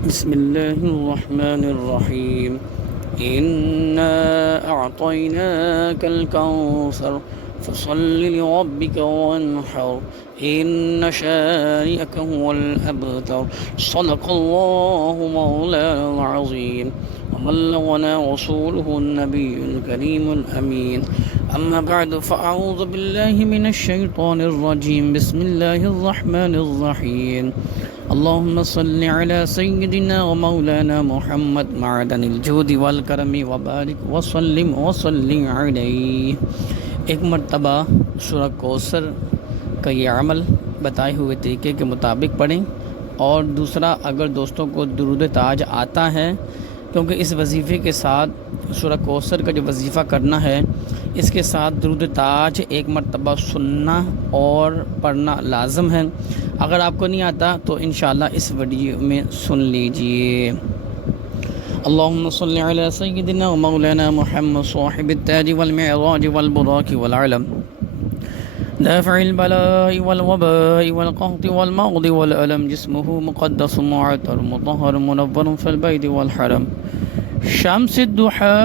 بسم الله الرحمن الرحيم. إنا أعطيناك الكوثر فصل لربك وانحر إن شانئك هو الأبتر. صدق الله مولانا العظيم وبلغنا رسوله النبي الكريم الأمين. أما بعد فأعوذ بالله من الشيطان الرجيم. بسم الله الرحمن الرحيم. اللهم صل على سيدنا ومولانا محمد معدن الجود والکرم وبارک وسلم علیہ. ایک مرتبہ سورہ کوثر کا یہ عمل بتائے ہوئے طریقے کے مطابق پڑھیں، اور دوسرا اگر دوستوں کو درود تاج آتا ہے، کیونکہ اس وظیفے کے ساتھ سورہ کوثر کا جو وظیفہ کرنا ہے اس کے ساتھ درود تاج ایک مرتبہ سننا اور پڑھنا لازم ہے. اگر آپ کو نہیں آتا تو انشاءاللہ اس ویڈیو میں سن لیجئے. اللہم صلی علی سیدنا و مولانا محمد صاحب التاج والمعراج والبراق والعلم دافع البلاء والوباء والقهط والمغض والألم جسمه مقدس معطر مطهر منور في البيت والحرم شمس الضحى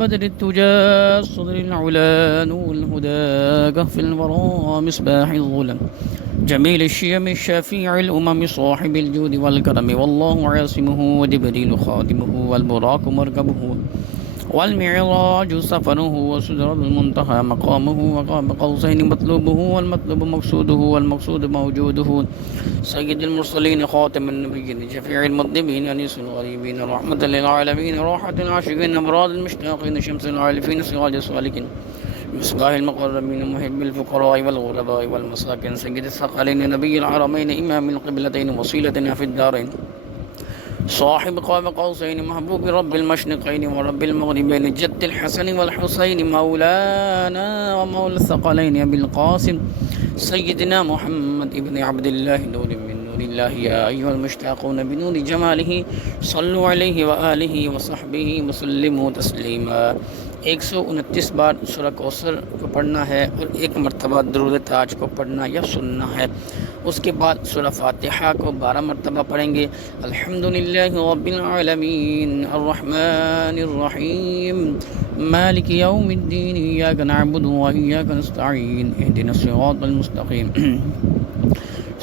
بدر التجاه صدر العلا نور الهدى كهف الورى مصباح الظلم جميل الشيم الشفيع الأمم صاحب الجود والكرم والله عاصمه وجبريل خادمه والبراق مركبه والمعراج سفره وسدرة المنتهى مقامه وقاب قوسين مطلوبه والمطلوب مقصوده والمقصود موجوده سيد المرسلين خاتم النبيين شفيع المذنبين أنيس الغريبين رحمة للعالمين راحة العاشقين أمراض المشتاقين شمس العارفين سراج السالكين مصباح المقربين محب الفقراء والغرباء والمساكين سيد الثقلين نبي الحرمين إمام القبلتين وصيلتنا في الدارين صاحب قاب قوسين محبوب رب المشرقين ورب المغربين جد الحسن والحسين مولانا ومولى الثقلين أبي القاسم سيدنا محمد ابن عبد الله نور من نور الله يا أيها المشتاقون بنور جماله صلوا عليه وآله وصحبه وسلموا تسليما. 129 بار سورہ کوثر کو پڑھنا ہے اور ایک مرتبہ درود تاج کو پڑھنا یا سننا ہے. اس کے بعد سورہ فاتحہ کو 12 مرتبہ پڑھیں گے. الحمدللہ رب العالمین الرحمن الرحیم مالک یوم الدین ایاک نعبد و ایاک نستعین اہدنا الصراط المستقیم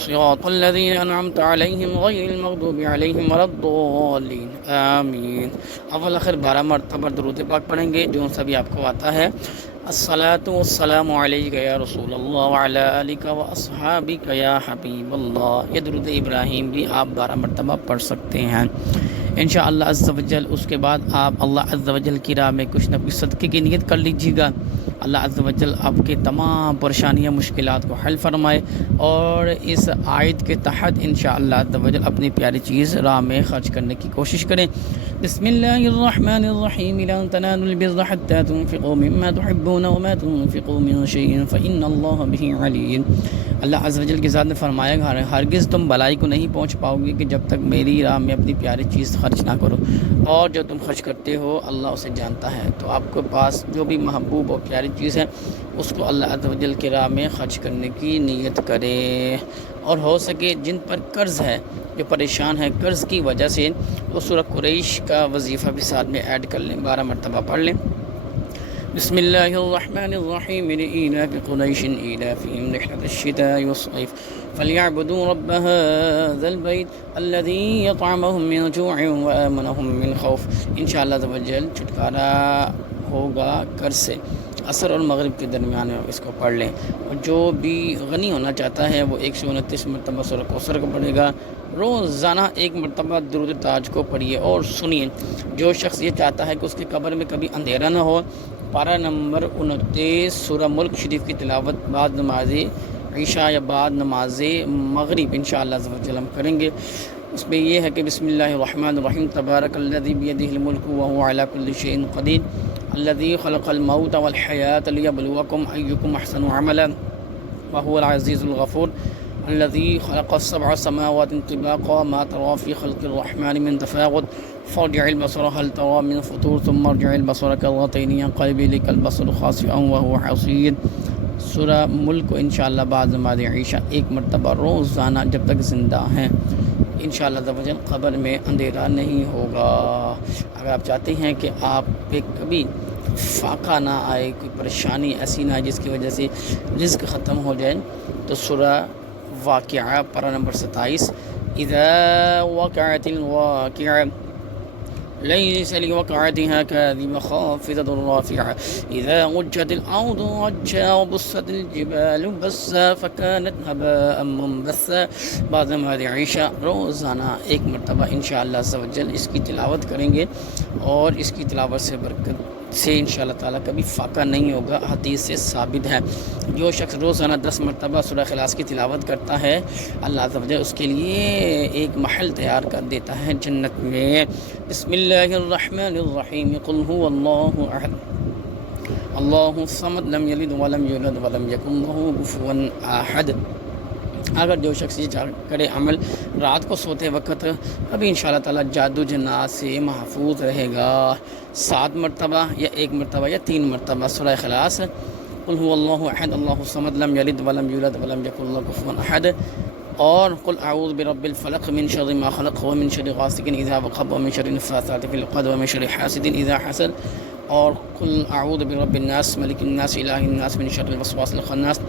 صراط الذین انعمت علیہم غیر المغضوب علیہم ولا الضالین آمین. اول آخر 12 مرتبہ درود پاک پڑھیں گے جو سبھی آپ کو آتا ہے. الصلاۃ والسلام علیک یا رسول اللہ وعلی آلک و اصحابک یا حبیب اللہ. یہ درود ابراہیم بھی آپ 12 مرتبہ پڑھ سکتے ہیں انشاءاللہ عز و جل. اس کے بعد آپ اللہ عز و جل کی راہ میں کچھ نہ کچھ صدقے کی نیت کر لیجیے گا. اللہ عز و جل آپ کے تمام پریشانیاں مشکلات کو حل فرمائے، اور اس آیت کے تحت انشاءاللہ عز و جل اپنی پیاری چیز راہ میں خرچ کرنے کی کوشش کریں. بسم اللہ الرحمن الرحیم لن تنالوا البر حتى تنفقوا مما تحبون وما تنفقوا من شيء فإن الله به علیم. اللہ عز و جل کی ذات نے فرمایا ہرگز تم بلائی کو نہیں پہنچ پاؤ گے کہ جب تک میری راہ میں اپنی پیاری چیز خرچ نہ کرو، اور جو تم خرچ کرتے ہو اللہ اسے جانتا ہے. تو آپ کے پاس جو بھی محبوب اور پیاری چیز ہے اس کو اللہ عز و جل کی راہ میں خرچ کرنے کی نیت کرے. اور ہو سکے جن پر قرض ہے، جو پریشان ہے قرض کی وجہ سے، وہ سورہ قریش کا وظیفہ بھی ساتھ میں ایڈ کر لیں، 12 مرتبہ پڑھ لیں. بسم اللہ الرحمن الرحیم لإیلاف قریش ایلافہم رحلۃ الشتاء والصیف فلیعبدوا رب هذا البیت الذی یطعمہم من جوع وآمنہم من خوف. انشاءاللہ عز و جل چھٹکارا ہوگا قرض سے. عصر اور مغرب کے درمیان میں اس کو پڑھ لیں. اور جو بھی غنی ہونا چاہتا ہے وہ 129 مرتبہ سورہ کوثر کو پڑھے گا. روزانہ 1 مرتبہ درود تاج کو پڑھیے اور سنیے. جو شخص یہ چاہتا ہے کہ اس کی قبر میں کبھی اندھیرا نہ ہو، پارہ نمبر 29 سورہ ملک شریف کی تلاوت بعد نماز عشاء یا بعد نماز مغرب انشاءاللہ عز و جل ہم کریں گے. اس میں یہ ہے کہ بسم اللہ الرحمن الرحیم تبارک الذی بیدہ الملک وہو علی کل شیء قدیر الذي خلق الموت والحياة ليبلوكم أيكم أحسن عملا وهو العزيز الغفور الذي خلق السبع سماوات طباقا ما ترى في خلق الرحمن من تفاوت فارجع البصر هل ترى من فطور ثم ارجع البصر كرتين ينقلب إليك البصر خاسئا وهو حصير. سورہ ملک کو انشاءاللہ بعد نماز عشاء 1 مرتبہ روزانہ جب تک زندہ ہیں انشاءاللہ عز و جل قبر میں اندھیرا نہیں ہوگا۔ اگر آپ چاہتے ہیں کہ آپ پہ کبھی فاقہ نہ آئے، کوئی پریشانی ایسی نہ آئے جس کی وجہ سے رزق ختم ہو جائے، تو سورہ واقعہ پارہ نمبر 27، اذا وقعت الواقعہ ليس لوقعتها كاذبة خافضة رافعة إذا رجت الأرض رجا وبست الجبال بسا فكانت هباء منبثا۔ بعد ہماری عشاء روزانہ ایک مرتبہ انشاءاللہ عز و جل اس کی تلاوت کریں گے، اور اس کی تلاوت سے برکت سے انشاءاللہ تعالیٰ کبھی فاقہ نہیں ہوگا، حدیث سے ثابت ہے۔ جو شخص روزانہ 10 مرتبہ سورہ اخلاص کی تلاوت کرتا ہے، اللہ عز و جل اس کے لیے ایک محل تیار کر دیتا ہے جنت میں۔ بسم اللہ الرحمن الرحیم، قل هو اللہ احد اللہ الصمد لم یلد ولم یولد ولم یکن لہ کفوا احد۔ اگر جو شخص یہ کرے عمل رات کو سوتے وقت، ابھی انشاءاللہ تعالیٰ جادو جنات سے محفوظ رہے گا۔ 7 مرتبہ یا 1 مرتبہ یا 3 مرتبہ سورہ اخلاص، قل هو اللہ احد اللہ الصمد لم یلد ولم یولد ولم یکن لہ کفوا احد، اور قل اعوذ برب الفلق من شر ما خلق ومن شر غاسق اذا وقب ومن شر النفاثات في العقد ومن شر حاسد اذا حسد، اور قل اعوذ برب الناس ملک الناس الہ الناس من شر الوسواس الخناس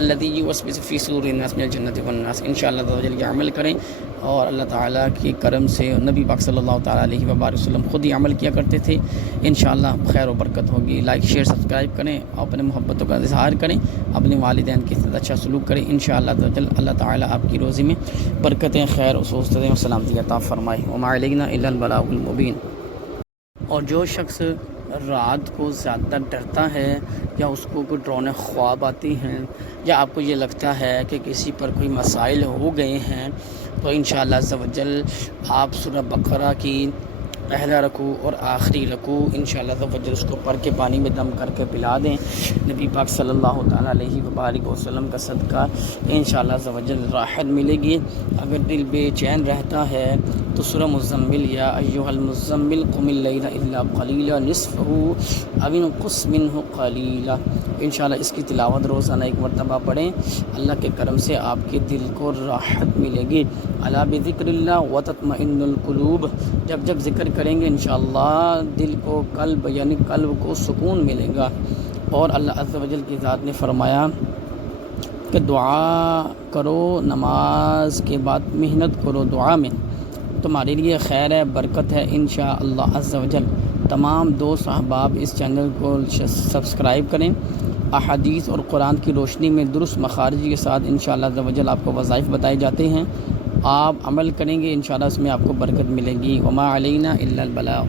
الذی یوسوس فی صدور الناس من الجنۃ والناس۔ انشاءاللہ تعالیٰ یہ عمل کریں، اور اللہ تعالیٰ کے کرم سے نبی پاک صلی اللہ تعالیٰ علیہ وآلہ وسلم خود ہی عمل کیا کرتے تھے۔ انشاءاللہ خیر و برکت ہوگی۔ لائک شیئر سبسکرائب کریں، اور اپنے محبتوں کا اظہار کریں، اپنے والدین کے ساتھ اچھا سلوک کریں۔ انشاءاللہ اللہ تعالیٰ آپ کی روزی میں برکتیں، خیر و سعادتیں و سلامتی عطا فرمائے۔ وما علینا الا البلاغ المبین۔ اور جو شخص رات کو زیادہ ڈرتا ہے، یا اس کو کوئی ڈراؤنے خواب آتی ہیں، یا آپ کو یہ لگتا ہے کہ کسی پر کوئی مسائل ہو گئے ہیں، تو انشاءاللہ عز و جل آپ سورہ بقرہ کی پہلا رکوع اور آخری رکوع انشاءاللہ عز و جل اس کو پڑھ کے پانی میں دم کر کے پلا دیں۔ نبی پاک صلی اللہ تعالیٰ علیہ وآلہ وسلم کا صدقہ انشاءاللہ عز و جل راحت ملے گی۔ اگر دل بے چین رہتا ہے تو سورہ مزمل، یا ایھا المزمل قم اللیل الا قلیلا نصفہ او انقص منہ قلیلا، انشاءاللہ اس کی تلاوت روزانہ 1 مرتبہ پڑھیں۔ اللہ کے کرم سے آپ کے دل کو راحت ملے گی۔ الا بذکر اللہ وتطمئن القلوب، جب جب ذکر کریں گے انشاءاللہ دل کو، قلب یعنی قلب کو سکون ملے گا۔ اور اللہ عز و جل کی ذات نے فرمایا کہ دعا کرو، نماز کے بعد محنت کرو دعا میں، تمہارے لیے خیر ہے، برکت ہے انشاءاللہ عز و جل۔ تمام دوست احباب اس چینل کو سبسکرائب کریں۔ احادیث اور قرآن کی روشنی میں درست مخارج کے ساتھ انشاءاللہ عز و جل آپ کو وظائف بتائے جاتے ہیں، آپ عمل کریں گے انشاءاللہ اس میں آپ کو برکت ملے گی۔ وما علینا الا البلاغ۔